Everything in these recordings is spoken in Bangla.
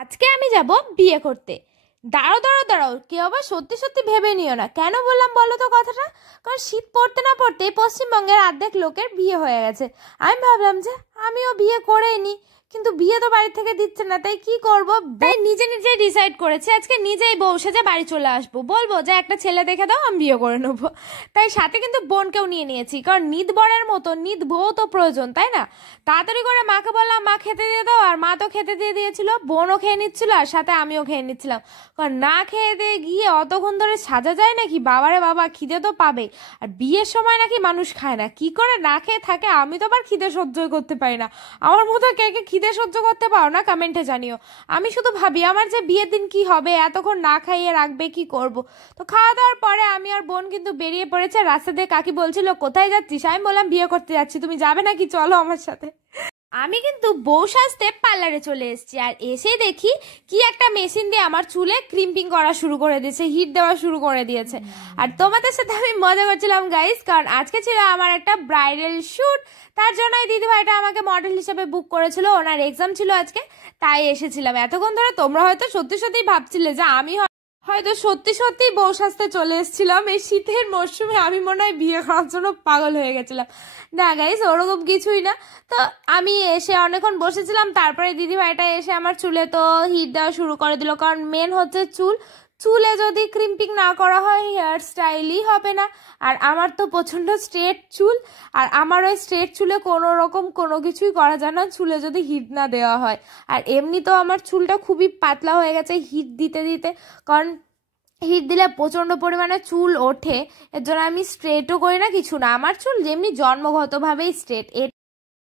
আজকে আমি যাব বিয়ে করতে। দাঁড়াও দাঁড়াও দাঁড়াও, কেউ আবার সত্যি সত্যি ভেবে নিও না। কেন বললাম বলো তো কথাটা? কারণ শীত পড়তে না পড়তেই পশ্চিমবঙ্গের অর্ধেক লোকের বিয়ে হয়ে গেছে। আমি ভাবলাম যে আমিও বিয়ে করেই নি, কিন্তু বিয়ে তো বাড়ি থেকে দিচ্ছে না, তাই কি করব? তাই নিজে নিজেই ডিসাইড করেছি আজকে নিজেই বউ সেজে বাড়ি চলে আসবো, বলবো যে একটা ছেলে দেখে দাও, আমি বিয়ে করে নেবো। তাই সাথে কিন্তু বোনকেও নিয়ে নিয়েছি, কারণ নিত বরের মতো নিত বউ তো প্রয়োজন, তাই না? তাড়াতাড়ি করে মাকে বললাম মা খেতে দিয়ে দাও, আর মা তো খেতে দিয়ে দিয়েছিল, বোনও খেয়ে নিচ্ছিল, আর সাথে আমিও খেয়ে নিচ্ছিলাম। কারণ না খেয়ে দিয়ে গিয়ে অতক্ষণ ধরে সাজা যায় নাকি? বাবারে বাবা, খিদে তো পাবেই। আর বিয়ের সময় নাকি মানুষ খায় না, কি করে না খেয়ে থাকে? আমি তো আবার খিদে সহ্যই করতে পারি না। আমার মতো কে কে খিদে সহ্য করতে পারো না কমেন্টে জানিও। আমি শুধু ভাবি আমার যে বিয়ের দিন কি হবে, এতক্ষণ না খাইয়ে রাখবে, কি করব। তো খাওয়া দাওয়ার পরে আমি আর বোন কিন্তু বেরিয়ে পড়েছে। রাস্তা দিয়ে কাকি বলছিল কোথায় যাচ্ছিস? আমি বললাম বিয়ে করতে যাচ্ছি, তুমি যাবে নাকি? চলো আমার সাথে। আমি কিন্তু বউ সাজতে পার্লারে চলে এসেছি, আর এসে দেখি কি একটা মেশিন দিয়ে আমার চুলে ক্রিম্পিং করা শুরু করে দিয়েছে, হিট দেওয়া শুরু করে দিয়েছে। আর তোমাদের সাথে আমি মজা করছিলাম গাইস, কারণ আজকে ছিল আমার একটা ব্রাইডাল শুট। তার জন্য এই দিদিভাইটা আমাকে মডেল হিসেবে বুক করেছিল, ওনার এক্সাম ছিল আজকে, তাই এসেছিলাম। এতক্ষণ ধরে তোমরা হয়তো সত্যি সত্যি ভাবছিলে যে আমি হয়তো সত্যি সত্যি বউ সাজতে চলে এসেছিলাম। এই শীতের মরশুমে আমি মনে হয় বিয়ে করার জন্য পাগল হয়ে গেছিলাম। না গাইস, ওরকম কিছুই না। তো আমি এসে অনেকক্ষণ বসেছিলাম, তারপরে দিদিভাইটা এসে আমার চুলে তো হিট দেওয়া শুরু করে দিল। কারণ মেন হচ্ছে চুলে যদি ক্রিম্পিং না করা হয় হেয়ার স্টাইলই হবে না। আর আমার তো প্রচণ্ড স্ট্রেট চুল, আর আমার ওই স্ট্রেট চুলে কোনো রকম কোনো কিছুই করা যায় না চুলে যদি হিট না দেওয়া হয়। আর এমনি তো আমার চুলটা খুবই পাতলা হয়ে গেছে হিট দিতে দিতে, কারণ হিট দিলে প্রচণ্ড পরিমাণে চুল ওঠে। এর জন্য আমি স্ট্রেটও করি না, কিছু না, আমার চুল যেমনি জন্মগতভাবেই স্ট্রেট।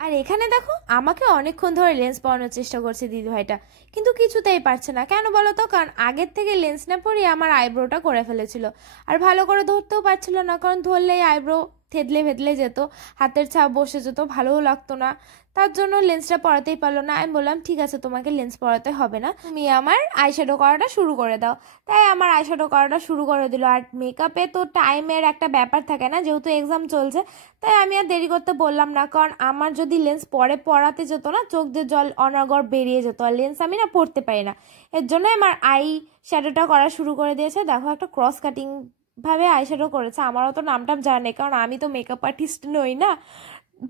আর এখানে দেখো আমাকে অনেকক্ষণ ধরে লেন্স পরানোর চেষ্টা করছে দিদিভাইটা, কিন্তু কিছুতেই পারছে না। কেন বলো তো? কারণ আগের থেকে লেন্স না পরিয়ে আমার আইব্রোটা করে ফেলেছিল, আর ভালো করে ধরতেও পারছিল না, কারণ ধরলেই আইব্রো থেদলে ভেদলে যেত, হাতের ছাপ বসে যেত, ভালোও লাগতো না। তার জন্য লেন্সটা পরাতেই পারলো না। আমি বললাম ঠিক আছে, তোমাকে লেন্স পরাতে হবে না, তুমি আমার আইশ্যাডো করাটা শুরু করে দাও। তাই আমার আইশ্যাডো করাটা শুরু করে দিল। আর মেকআপে তো টাইমের একটা ব্যাপার থাকে না, যেহেতু এক্সাম চলছে, তাই আমি আর দেরি করতে বললাম না। কারণ আমার যদি লেন্স পরে পরাতে যেত না, চোখ দিয়ে জল অনর্গল বেরিয়ে যেত, আর লেন্স আমি না পরতে পারি না। এর জন্য আমার আই শ্যাডোটা করা শুরু করে দিয়েছে। দেখো একটা ক্রস কাটিং ভাবে আইশ্যাডো করেছে। আমারও তো নামটাম জানা নেই, কারণ আমি তো মেকআপ আর্টিস্ট নই না।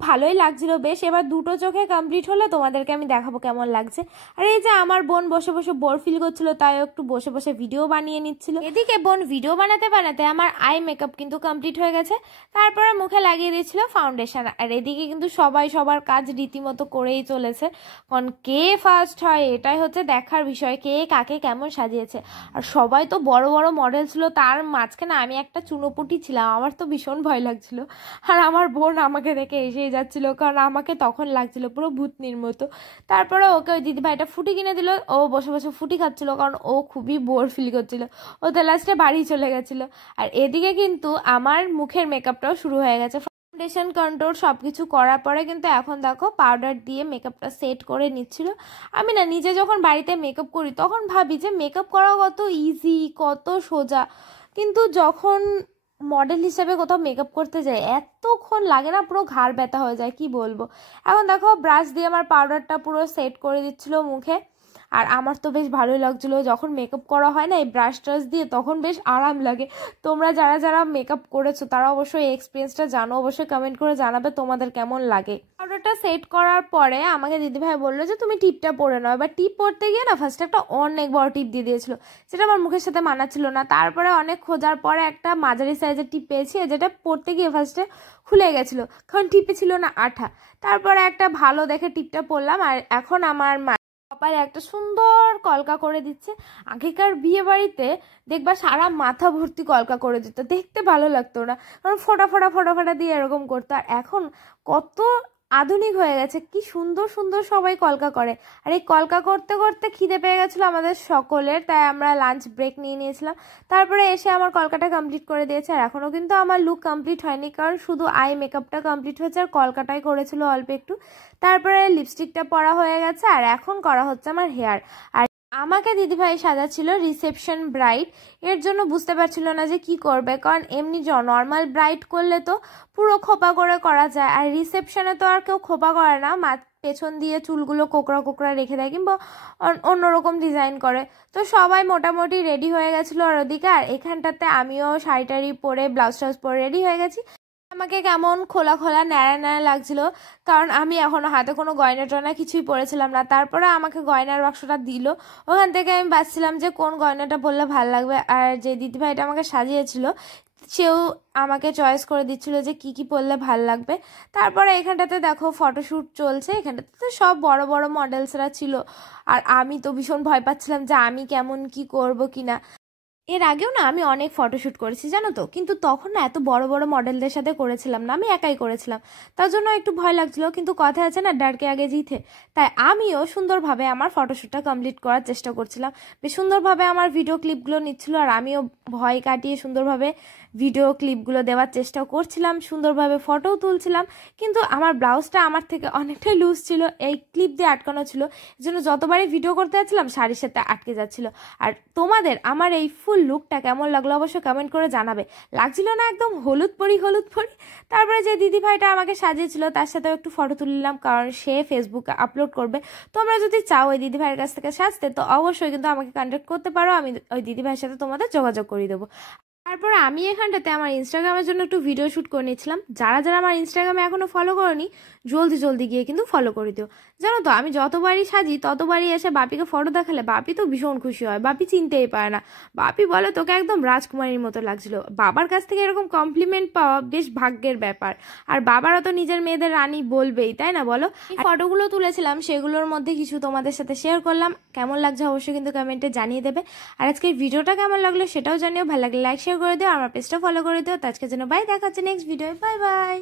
ভালোই লাগছিল বেশ। এবার দুটো চোখে কমপ্লিট হলো, তোমাদেরকে আমি দেখাবো কেমন লাগছে। আর এই যে আমার বোন বসে বসে বোর ফিল করছিল, তাই একটু বসে বসে ভিডিও বানিয়ে নিচ্ছিল। এদিকে বোন ভিডিও বানাতে বানাতে আমার আই মেকআপ কিন্তু কমপ্লিট হয়ে গেছে। তারপরে মুখে লাগিয়ে দিয়েছিল ফাউন্ডেশন। আর এদিকে কিন্তু সবাই সবার কাজ রীতিমতো করেই চলেছে, কারণ কে ফার্স্ট হয় এটাই হচ্ছে দেখার বিষয়, কে কাকে কেমন সাজিয়েছে। আর সবাই তো বড় বড় মডেল ছিল, তার মাঝখানে আমি একটা চুনোপুটি ছিলাম, আমার তো ভীষণ ভয় লাগছিল। আর আমার বোন আমাকে দেখে এসেই যাচ্ছিল, কারণ আমাকে তখন লাগছিল পুরো ভূতনির মতো। তারপরে ওকে ওই দিদিভাইটা ফুটি কিনে দিল, ও বসে বসে ফুটি খাচ্ছিল, কারণ ও খুবই বোর ফিল করছিল। ও তো লাস্টে বাড়ি চলে গেছিল। আর এদিকে কিন্তু আমার মুখের মেকআপটাও শুরু হয়ে গেছে। ফাউন্ডেশন কন্ট্রোল সব কিছু করার পরে কিন্তু এখন দেখো পাউডার দিয়ে মেকআপটা সেট করে নিচ্ছিল। আমি না নিজে যখন বাড়িতে মেকআপ করি তখন ভাবি যে মেকআপ করা কত ইজি, কত সোজা, কিন্তু যখন মডেল হিসেবে কোথাও মেকআপ করতে যাই এতক্ষণ লাগে না, পুরো ঘাড় ব্যথা হয়ে যায়, কি বলবো। এখন দেখো ব্রাশ দিয়ে আমার পাউডারটা পুরো সেট করে দিচ্ছিল মুখে। আর আমার তো বেশ ভালোই লাগছিলো, যখন মেকআপ করা হয় না এই ব্রাশ ট্রাশ দিয়ে তখন বেশ আরাম লাগে। তোমরা যারা যারা মেকআপ করেছো তারা অবশ্যই এই এক্সপিরিয়েন্সটা জানো, অবশ্যই কমেন্ট করে জানাবে তোমাদের কেমন লাগে। পাউডারটা সেট করার পরে আমাকে দিদিভাই বললো যে তুমি টিপটা পরে নাও। এবার টিপ পরতে গিয়ে না ফার্স্টে একটা অনেক বড় টিপ দিয়ে দিয়েছিল, যেটা আমার মুখের সাথে মানাচ্ছিল না। তারপরে অনেক খোঁজার পরে একটা মাঝারি সাইজের টিপ পেয়েছি, যেটা পরতে গিয়ে ফার্স্টে খুলে গেছিলো, কারণ টিপে ছিল না আঠা। তারপরে একটা ভালো দেখে টিপটা পরলাম। আর এখন আমার কপালে একটা সুন্দর কলকা করে দিচ্ছে। আগেকার বিয়ে বাড়িতে দেখবা সারা মাথা ভর্তি কলকা করে দিত, দেখতে ভালো লাগতো না, কারণ ফোটা ফোটা ফোটা ফোটা দিয়ে এরকম করতো। আর এখন কত আধুনিক হয়ে গেছে, কি সুন্দর সুন্দর সবাই কলকা করে। আর এই কলকা করতে করতে খিদে পেয়ে গেছিলো আমাদের সকলের, তাই আমরা লাঞ্চ ব্রেক নিয়ে নিয়েছিলাম। তারপরে এসে আমার কলকাটা কমপ্লিট করে দিয়েছে। আর এখনও কিন্তু আমার লুক কমপ্লিট হয়নি, কারণ শুধু আই মেকআপটা কমপ্লিট হয়েছে, আর কলকাটাই করেছিল অল্প একটু। তারপরে লিপস্টিকটা পরা হয়ে গেছে, আর এখন করা হচ্ছে আমার হেয়ার। আর আমাকে দিদিভাই সাজাচ্ছিল রিসেপশন ব্রাইড, এর জন্য বুঝতে পারছিল না যে কি করবে, কারণ এমনি নর্মাল ব্রাইড করলে তো পুরো খোপা করে করা যায়, আর রিসেপশনে তো আর কেউ খোপা করে না, পেছন দিয়ে চুলগুলো কোকড়া কোকড়া রেখে দেয় কিংবা অন্যরকম ডিজাইন করে। তো সবাই মোটামুটি রেডি হয়ে গেছিলো আর ওদিকে, আর এখানটাতে আমিও শাড়ি টাড়ি পরে ব্লাউজ টাউজ পরে রেডি হয়ে গেছি। আমাকে কেমন খোলা খোলা ন্যাড়া ন্যাড়া লাগছিল, কারণ আমি এখনো হাতে কোনো গয়না টয়না কিছুই পরেছিলাম না। তারপরে আমাকে গয়নার বাক্সটা দিল, ওখান থেকে আমি বাঁচছিলাম যে কোন গয়নাটা পরলে ভালো লাগবে। আর যে দিদিভাইটা আমাকে সাজিয়েছিল সেও আমাকে চয়েস করে দিচ্ছিল যে কি কি পরলে ভাল লাগবে। তারপরে এখানটাতে দেখো ফটোশ্যুট চলছে, এখানটাতে তো সব বড় বড় মডেলসরা ছিল। আর আমি তো ভীষণ ভয় পাচ্ছিলাম যে আমি কেমন কি করব কিনা। এর আগেও না আমি অনেক ফটোশ্যুট করেছি জানো তো, কিন্তু তখন না এত বড় বড় মডেলদের সাথে করেছিলাম না, আমি একাই করেছিলাম, তার জন্য একটু ভয় লাগছিল। কিন্তু কথা আছে না, ডারকে আগে জিতে, তাই আমিও সুন্দরভাবে আমার ফটোশ্যুটটা কমপ্লিট করার চেষ্টা করছিলাম। বেশ সুন্দরভাবে আমার ভিডিও ক্লিপগুলো নিচ্ছিল, আর আমিও ভয় কাটিয়ে সুন্দরভাবে ভিডিও ক্লিপগুলো দেওয়ার চেষ্টা করছিলাম, সুন্দরভাবে ফটোও তুলছিলাম। কিন্তু আমার ব্লাউজটা আমার থেকে অনেকটাই লুজ ছিল, এই ক্লিপ দিয়ে আটকানো ছিল, এই জন্য যতবারই ভিডিও করতে যাচ্ছিলাম শাড়ির সাথে আটকে যাচ্ছিল। আর তোমাদের আমার এই ফুল লুকটা কেমন লাগলো অবশ্যই কমেন্ট করে জানাবে। লাগছিল না একদম হলুদ পরি হলুদ পরি? তারপরে যে দিদিভাইটা আমাকে সাজিয়েছিল তার সাথেও একটু ফটো তুললাম, কারণ সে ফেসবুকে আপলোড করবে। তোমরা যদি চাও ওই দিদিভাইয়ের কাছ থেকে সাজতে, তো অবশ্যই কিন্তু আমাকে কন্ট্যাক্ট করতে পারো, আমি ওই দিদিভাইয়ের সাথে তোমাদের যোগাযোগ করে দেবো। তারপরে আমি এখানটাতে আমার ইনস্টাগ্রামের জন্য একটু ভিডিও শ্যুট করে নিয়েছিলাম। যারা যারা আমার ইনস্টাগ্রামে এখনও ফলো করোনি, জলদি জলদি গিয়ে কিন্তু ফলো করে দিও। জানো তো আমি যতবারই সাজি ততবারই এসে বাপিকে ফটো দেখালে বাপি তো ভীষণ খুশি হয়, বাপি চিনতেই পারে না। বাপি বলে তোকে একদম রাজকুমারীর মতো লাগছিল। বাবার কাছ থেকে এরকম কমপ্লিমেন্ট পাওয়া বেশ ভাগ্যের ব্যাপার, আর বাবারা তো নিজের মেয়েদের রানী বলবেই, তাই না বলো? ফটোগুলো তুলেছিলাম সেগুলোর মধ্যে কিছু তোমাদের সাথে শেয়ার করলাম, কেমন লাগছে অবশ্যই কিন্তু কমেন্টে জানিয়ে দেবে। আর আজকের ভিডিওটা কেমন লাগলো সেটাও জানিও, ভালো লাগলে লাইক শেয়ার করে দিও, আমার পেজটা ফলো করে দিও। তো আজকের জন্য বাই, দেখা হচ্ছে নেক্সট ভিডিও, বাই বাই।